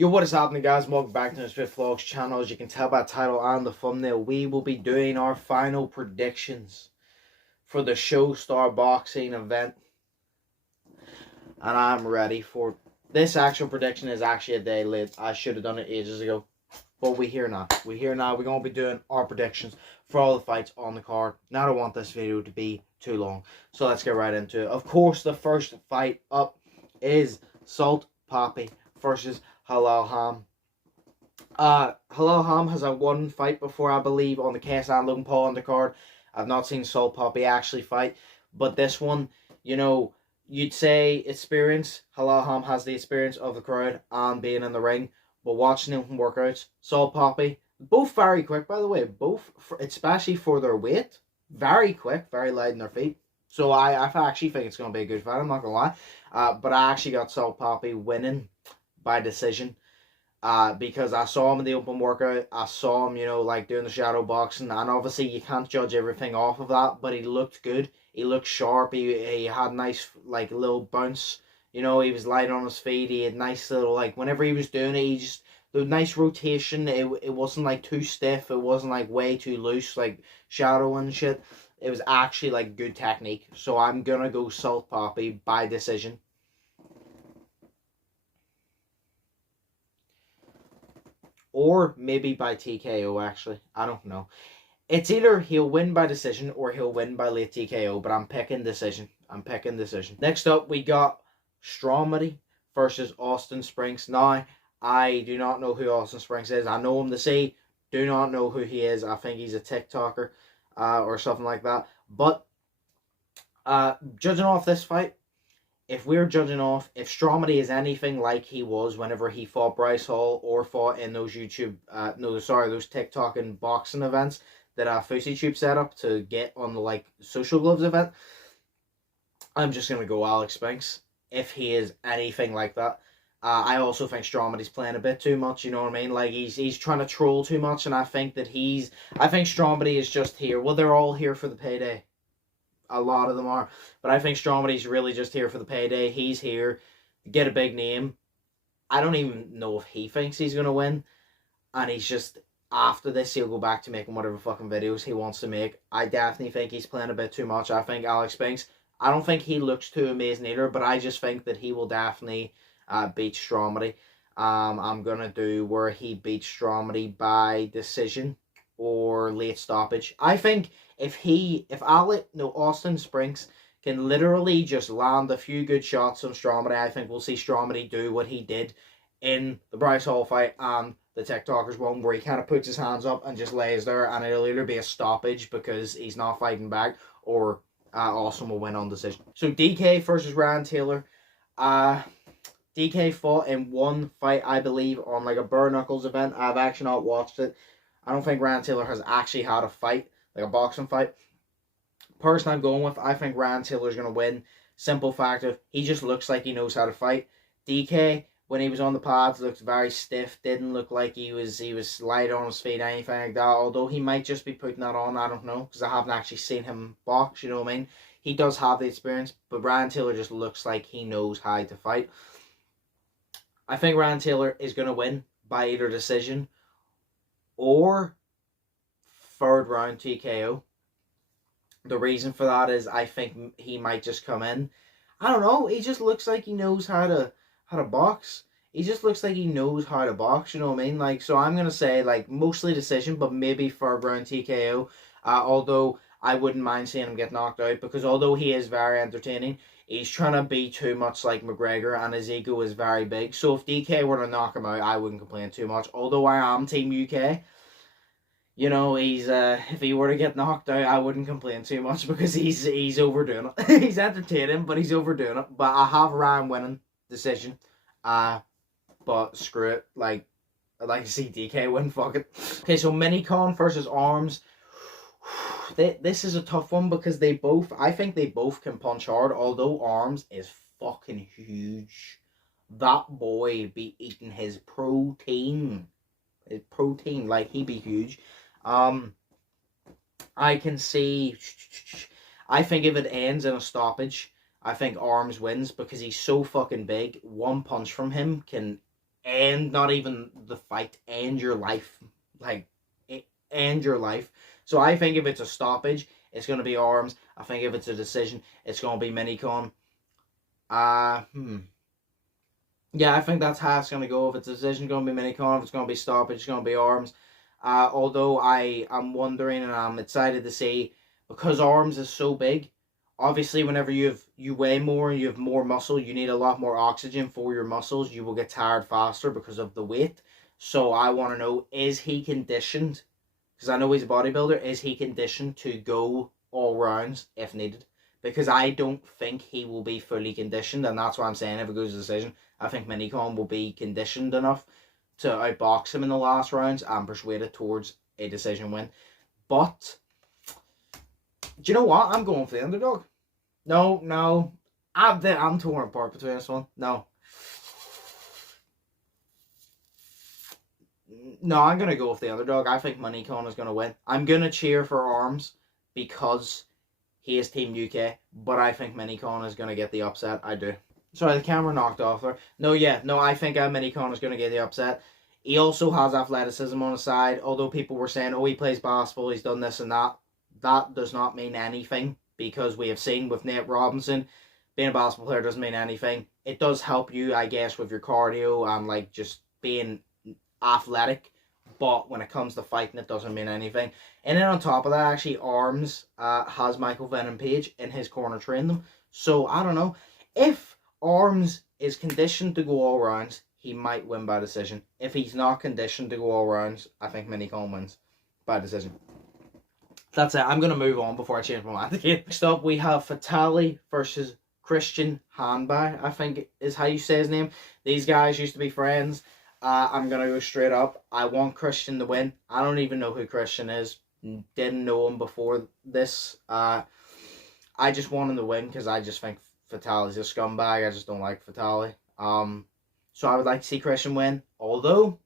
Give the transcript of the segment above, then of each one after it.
Yo, what is happening, guys? Welcome back to the Undisputed Vlogs channel. As you can tell by the title and the thumbnail, we will be doing our final predictions for the Showstar boxing event. And I'm ready for this. Actual prediction is actually a day late. I should have done it ages ago. But we're here now. We're going to be doing our predictions for all the fights on the card. Now I don't want this video to be too long, so let's get right into it. Of course, the first fight up is Salt Papi versus Halal Ham. Halal Ham has had one fight before, I believe, on the KSI Logan Paul undercard. I've not seen Salt Papi actually fight, but this one, you know, you'd say experience. Halal Ham has the experience of the crowd and being in the ring, but watching him workouts, Salt Papi, both very quick, by the way, both, especially for their weight, very quick, very light in their feet. So I actually think it's going to be a good fight, I'm not going to lie. But I actually got Salt Papi winning by decision, because I saw him in the open workout. I saw him, you know, like doing the shadow boxing, and obviously you can't judge everything off of that, but he looked good, he looked sharp, he had nice, like, little bounce, you know, he was light on his feet, he had nice little, like, whenever he was doing it, he just, the nice rotation, it wasn't, like, too stiff, it wasn't, like, way too loose, like, shadow and shit. It was actually, like, good technique, so I'm gonna go Salt Papi by decision. Or maybe by TKO, actually. I don't know. It's either he'll win by decision or he'll win by late TKO, but I'm picking decision. Next up, we got Stromedy versus Austin Springs. Now, I do not know who Austin Springs is. I know him to see. Do not know who he is. I think he's a TikToker or something like that. But judging off this fight, if we're judging off, if Stromedy is anything like he was whenever he fought Bryce Hall or fought in those those TikTok and boxing events that FusiTube set up to get on the, like, Social Gloves event, I'm just going to go Alex Spinks if he is anything like that. I also think Stromedy's playing a bit too much, you know what I mean? Like, he's trying to troll too much, and I think Stromedy is just here. Well, they're all here for the payday. A lot of them are. But I think Stromedy's really just here for the payday. He's here to get a big name. I don't even know if he thinks he's going to win. And he's just, after this, he'll go back to making whatever fucking videos he wants to make. I definitely think he's playing a bit too much. I think Alex Spinks, I don't think he looks too amazing either, but I just think that he will definitely beat Stromedy. I'm going to do where he beats Stromedy by decision or late stoppage. I think if Austin Springs can literally just land a few good shots on Stromedy, I think we'll see Stromedy do what he did in the Bryce Hall fight and the TikTokers one, where he kind of puts his hands up and just lays there, and it'll either be a stoppage because he's not fighting back, or Austin will win on decision. So DK versus Ryan Taylor. DK fought in one fight, I believe, on like a bare knuckles event. I've actually not watched it. I don't think Ryan Taylor has actually had a fight, like a boxing fight. Person I'm going with, I think Ryan Taylor's going to win. Simple fact of, he just looks like he knows how to fight. DK, when he was on the pads, looked very stiff. Didn't look like he was light on his feet, anything like that. Although he might just be putting that on, I don't know, because I haven't actually seen him box, you know what I mean? He does have the experience, but Ryan Taylor just looks like he knows how to fight. I think Ryan Taylor is going to win by either decision or third round TKO. The reason for that is I think he might just come in. I don't know. He just looks like he knows how to box. He just looks like he knows how to box. You know what I mean? Like, so I'm gonna say like mostly decision, but maybe third round TKO. Although I wouldn't mind seeing him get knocked out, because although he is very entertaining, he's trying to be too much like McGregor, and his ego is very big. So if DK were to knock him out, I wouldn't complain too much. Although I am Team UK. You know, he's if he were to get knocked out, I wouldn't complain too much, because he's overdoing it. He's entertaining, but he's overdoing it. But I have Ryan winning decision. But screw it. Like, I'd like to see DK win. Fuck it. Okay, so Minicon versus Arms. This is a tough one, because I think they both can punch hard. Although Arms is fucking huge. That boy be eating his protein. Like, he be huge. I can see, I think if it ends in a stoppage, I think Arms wins, because he's so fucking big. One punch from him can end, not even the fight, end your life. Like, end your life. So I think if it's a stoppage, it's going to be arms. I think if it's a decision, it's going to be Minicon. Yeah, I think that's how it's going to go. If it's a decision, it's going to be Minicon. If it's going to be stoppage, it's going to be arms. Although I am wondering and I'm excited to see, because arms is so big, obviously whenever you weigh more and you have more muscle, you need a lot more oxygen for your muscles. You will get tired faster because of the weight. So I want to know, is he conditioned? Because I know he's a bodybuilder. Is he conditioned to go all rounds if needed? Because I don't think he will be fully conditioned, and that's why I'm saying if it goes to decision, I think Minicon will be conditioned enough to outbox him in the last rounds and persuade it towards a decision win. But do you know what? I'm going for the underdog. No. I'm torn apart between this one. No, I'm going to go with the underdog. I think Minicon is going to win. I'm going to cheer for arms because he is Team UK, but I think Minicon is going to get the upset. I do. Sorry, the camera knocked off there. No, I think Minicon is going to get the upset. He also has athleticism on his side. Although people were saying, oh, he plays basketball, he's done this and that. That does not mean anything, because we have seen with Nate Robinson, being a basketball player doesn't mean anything. It does help you, I guess, with your cardio and like just being athletic. But when it comes to fighting, it doesn't mean anything. And then on top of that, actually, Arms has Michael Venom Page in his corner training them. So, I don't know. If Arms is conditioned to go all rounds, he might win by decision. If he's not conditioned to go all rounds, I think Minicon wins by decision. That's it. I'm going to move on before I change my mind again. Next up, we have Fatale versus Christian Handbag, I think is how you say his name. These guys used to be friends. I'm going to go straight up. I want Christian to win. I don't even know who Christian is. Didn't know him before this. I just want him to win because I just think Fatale's a scumbag. I just don't like Fatale. So I would like to see Christian win. Although,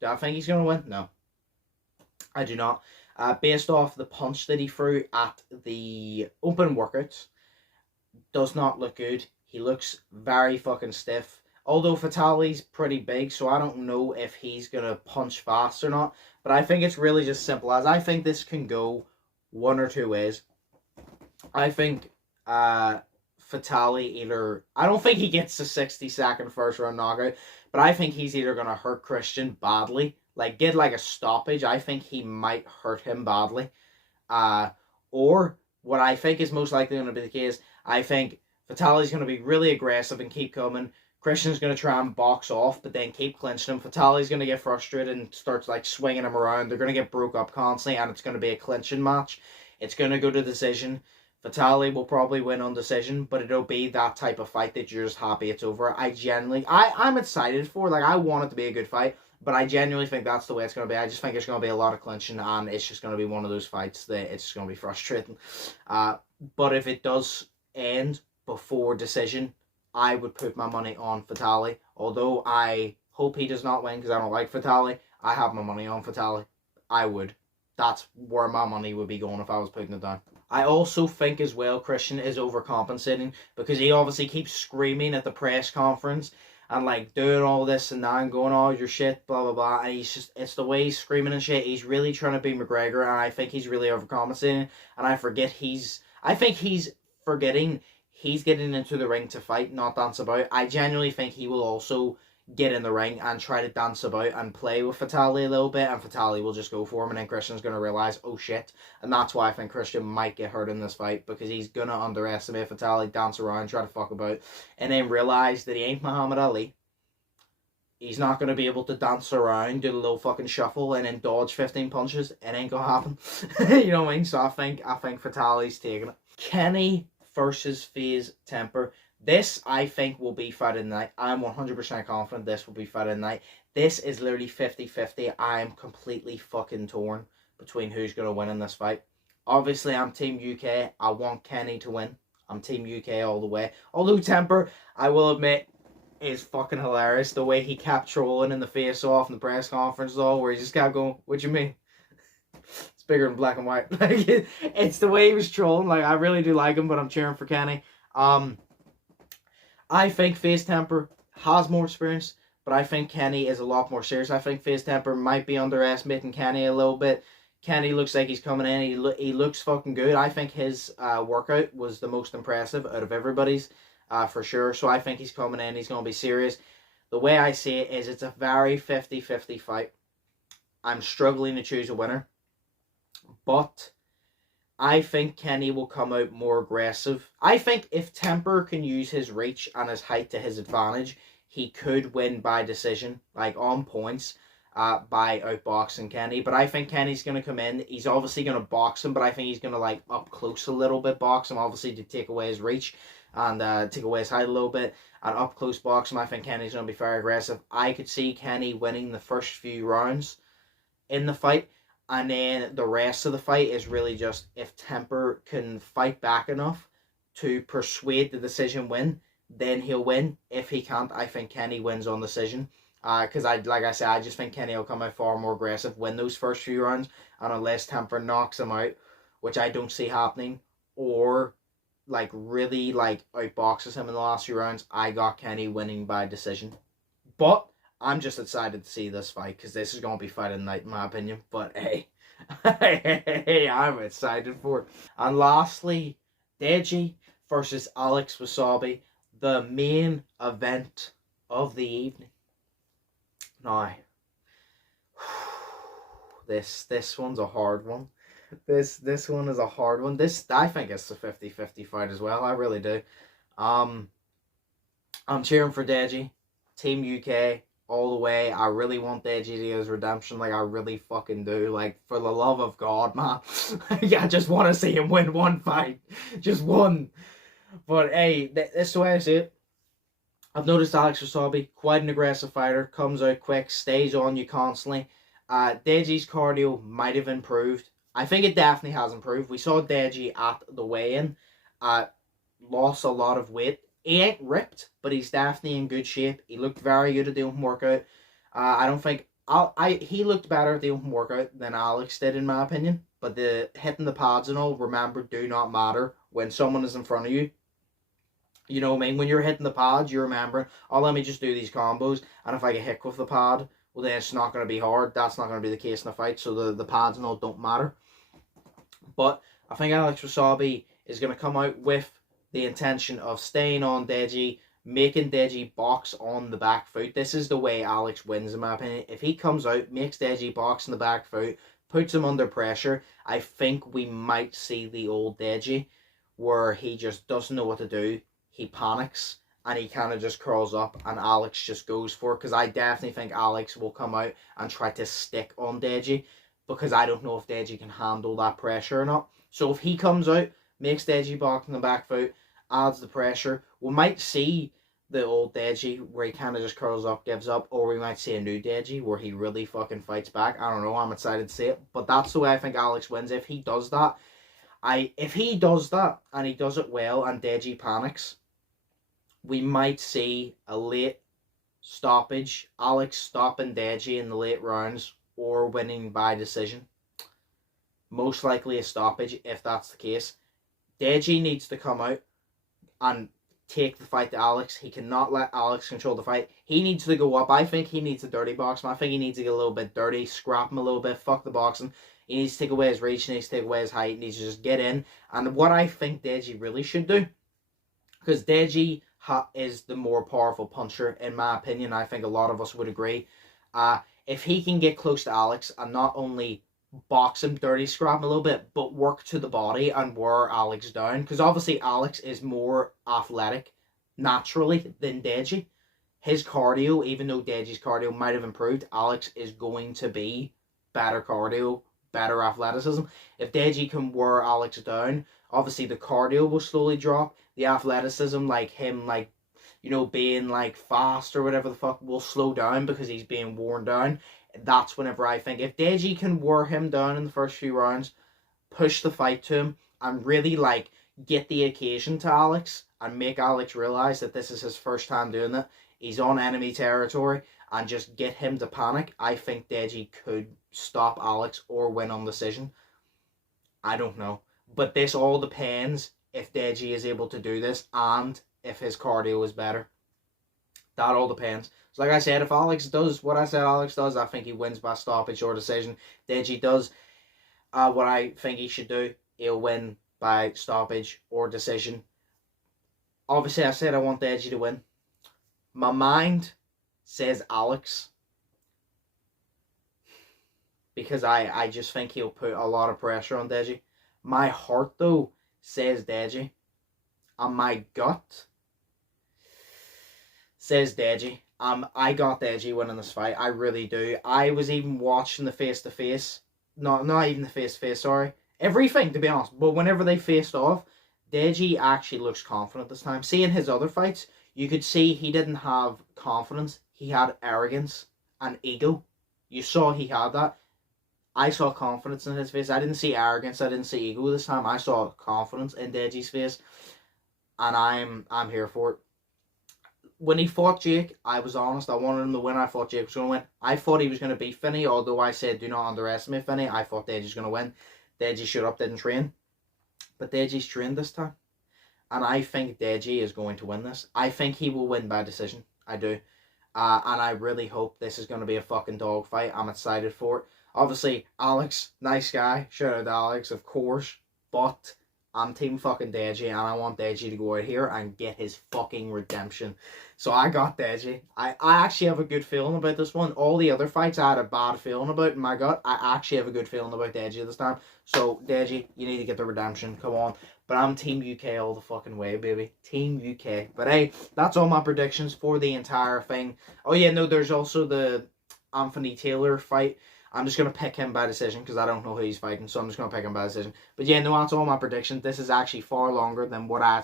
do I think he's going to win? No. I do not. Based off the punch that he threw at the open workouts, does not look good. He looks very fucking stiff. Although Fatale's pretty big, so I don't know if he's going to punch fast or not. But I think it's really just simple as. I think this can go one or two ways. I think Fatale either... I don't think he gets a 60-second first round knockout. But I think he's either going to hurt Christian badly. Like, get like a stoppage. I think he might hurt him badly. Or what I think is most likely going to be the case, I think Fatale's going to be really aggressive and keep coming. Christian's going to try and box off, but then keep clinching him. Fatale's going to get frustrated and starts like swinging him around. They're going to get broke up constantly, and it's going to be a clinching match. It's going to go to decision. Fatale will probably win on decision, but it'll be that type of fight that you're just happy it's over. I'm excited for. Like, I want it to be a good fight, but I genuinely think that's the way it's going to be. I just think it's going to be a lot of clinching, and it's just going to be one of those fights that it's just going to be frustrating. But if it does end before decision, I would put my money on Fatale. Although I hope he does not win because I don't like Fatale, I have my money on Fatale. I would. That's where my money would be going if I was putting it down. I also think as well Christian is overcompensating because he obviously keeps screaming at the press conference and like doing all this and that and going all your shit, blah blah blah, and he's just, it's the way he's screaming and shit. He's really trying to be McGregor, and I think he's really overcompensating, and I think he's forgetting he's getting into the ring to fight, not dance about. I genuinely think he will also get in the ring and try to dance about and play with Fatale a little bit, and Fatale will just go for him, and then Christian's going to realise, oh shit, and that's why I think Christian might get hurt in this fight, because he's going to underestimate Fatale, dance around, try to fuck about, and then realise that he ain't Muhammad Ali. He's not going to be able to dance around, do a little fucking shuffle, and then dodge 15 punches. It ain't going to happen. You know what I mean? So I think Fatale's taking it. Kenny versus FaZe Temper. This, I think, will be fight of the night. I'm 100% confident this will be fight of the night. This is literally 50-50. I'm completely fucking torn between who's going to win in this fight. Obviously, I'm Team UK. I want Kenny to win. I'm Team UK all the way. Although Temper, I will admit, is fucking hilarious. The way he kept trolling in the face-off in the press conference, though, where he just kept going, what do you mean? It's bigger than black and white. Like, it's the way he was trolling. Like, I really do like him, but I'm cheering for Kenny. I think FaZe Temper has more experience, but I think Kenny is a lot more serious. I think FaZe Temper might be underestimating Kenny a little bit. Kenny looks like he's coming in. He looks fucking good. I think his workout was the most impressive out of everybody's, for sure. So I think he's coming in. He's going to be serious. The way I see it is it's a very 50-50 fight. I'm struggling to choose a winner. But I think Kenny will come out more aggressive. I think if Temper can use his reach and his height to his advantage, he could win by decision, like on points, by outboxing Kenny. But I think Kenny's going to come in. He's obviously going to box him, but I think he's going to like up close a little bit box him, obviously to take away his reach and take away his height a little bit. And up close box him, I think Kenny's going to be very aggressive. I could see Kenny winning the first few rounds in the fight. And then the rest of the fight is really just if Temper can fight back enough to persuade the decision win, then he'll win. If he can't, I think Kenny wins on decision. Because like I said, I just think Kenny will come out far more aggressive, win those first few rounds, and unless Temper knocks him out, which I don't see happening, or like really like outboxes him in the last few rounds, I got Kenny winning by decision. But I'm just excited to see this fight because this is going to be fight of the night in my opinion. But hey, hey, I'm excited for it. And lastly, Deji versus Alex Wasabi, the main event of the evening. Now, this one's a hard one. This one is a hard one. I think it's a 50-50 fight as well. I really do. I'm cheering for Deji, Team UK, all the way. I really want Deji to get his redemption. Like, I really fucking do. Like, for the love of God, man. I just want to see him win one fight. Just one. But, hey, that's the way I see it. I've noticed Alex Wasabi, quite an aggressive fighter. Comes out quick, stays on you constantly. Deji's cardio might have improved. I think it definitely has improved. We saw Deji at the weigh-in. Lost a lot of weight. He ain't ripped, but he's definitely in good shape. He looked very good at the open workout. I don't think he looked better at the open workout than Alex did, in my opinion. But the hitting the pads and all, remember, do not matter when someone is in front of you. You know what I mean? When you're hitting the pads, you're remembering, oh, let me just do these combos, and if I get hit with the pad, well, then it's not going to be hard. That's not going to be the case in the fight, so the pads and all don't matter. But I think Alex Wasabi is going to come out with the intention of staying on Deji, making Deji box on the back foot. This is the way Alex wins, in my opinion. If he comes out, makes Deji box on the back foot, puts him under pressure, I think we might see the old Deji where he just doesn't know what to do. He panics and he kind of just curls up and Alex just goes for it, because I definitely think Alex will come out and try to stick on Deji, because I don't know if Deji can handle that pressure or not. So if he comes out, makes Deji box on the back foot, adds the pressure, we might see the old Deji where he kind of just curls up, gives up, or we might see a new Deji where he really fucking fights back. I don't know, I'm excited to see it, but that's the way I think Alex wins. If he does that, if he does that and he does it well and Deji panics, we might see a late stoppage, Alex stopping Deji in the late rounds, or winning by decision. Most likely a stoppage if that's the case. Deji needs to come out and take the fight to Alex. He cannot let Alex control the fight. He needs to go up. I think he needs a dirty box him. I think he needs to get a little bit dirty, scrap him a little bit, fuck the boxing. He needs to take away his reach, he needs to take away his height, he needs to just get in. And what I think Deji really should do, because Deji is the more powerful puncher, in my opinion. I think a lot of us would agree. If he can get close to Alex and not only box him, dirty scrap him a little bit, but work to the body and wear Alex down, because obviously Alex is more athletic naturally than Deji. His cardio, even though Deji's cardio might have improved, Alex is going to be better cardio, better athleticism. If Deji can wear Alex down, obviously the cardio will slowly drop. The athleticism, like him, like, you know, being like fast or whatever the fuck, will slow down because he's being worn down. That's whenever I think if Deji can wear him down in the first few rounds, push the fight to him, and really like get the occasion to Alex and make Alex realize that this is his first time doing it, he's on enemy territory, and just get him to panic, I think Deji could stop Alex or win on decision. I don't know, but this all depends if Deji is able to do this and if his cardio is better. That all depends. So like I said, if Alex does what I said Alex does, I think he wins by stoppage or decision. Deji does what I think he should do. He'll win by stoppage or decision. Obviously, I said I want Deji to win. My mind says Alex, because I just think he'll put a lot of pressure on Deji. My heart, though, says Deji. And my gut says Deji. I got Deji winning this fight. I really do. I was even watching the face-to-face. Not even the face-to-face, sorry. Everything, to be honest. But whenever they faced off, Deji actually looks confident this time. Seeing his other fights, you could see he didn't have confidence. He had arrogance and ego. You saw he had that. I saw confidence in his face. I didn't see arrogance. I didn't see ego this time. I saw confidence in Deji's face. And I'm here for it. When he fought Jake, I was honest. I wanted him to win. I thought Jake was going to win. I thought he was going to beat Finney, although I said do not underestimate Finney. I thought Deji's going to win. Deji showed up, didn't train. But Deji's trained this time. And I think Deji is going to win this. I think he will win by decision. I do. And I really hope this is going to be a fucking dogfight. I'm excited for it. Obviously, Alex, nice guy. Shout out to Alex, of course. But I'm team fucking Deji, and I want Deji to go out here and get his fucking redemption. So I got Deji. I actually have a good feeling about this one. All the other fights I had a bad feeling about in my gut. I actually have a good feeling about Deji this time. So, Deji, you need to get the redemption. Come on. But I'm Team UK all the fucking way, baby. Team UK. But hey, that's all my predictions for the entire thing. Oh yeah, no, there's also the Anthony Taylor fight. I'm just going to pick him by decision because I don't know who he's fighting, so I'm just going to pick him by decision. But yeah, no, that's all my predictions. This is actually far longer than what I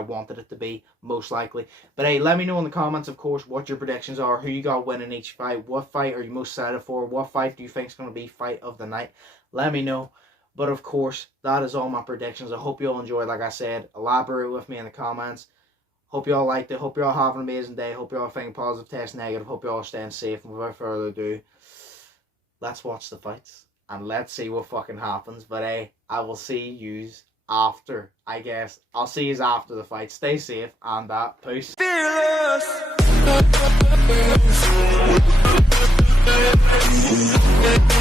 wanted it to be, most likely. But hey, let me know in the comments, of course, what your predictions are, who you got winning each fight, what fight are you most excited for, what fight do you think is going to be fight of the night. Let me know. But of course, that is all my predictions. I hope you all enjoyed, like I said. Elaborate with me in the comments. Hope you all liked it. Hope you all have an amazing day. Hope you all think positive, test negative. Hope you all staying safe. And without further ado, let's watch the fights and let's see what fucking happens. But hey, I will see yous after, I guess. I'll see yous after the fight. Stay safe and peace. Fearless.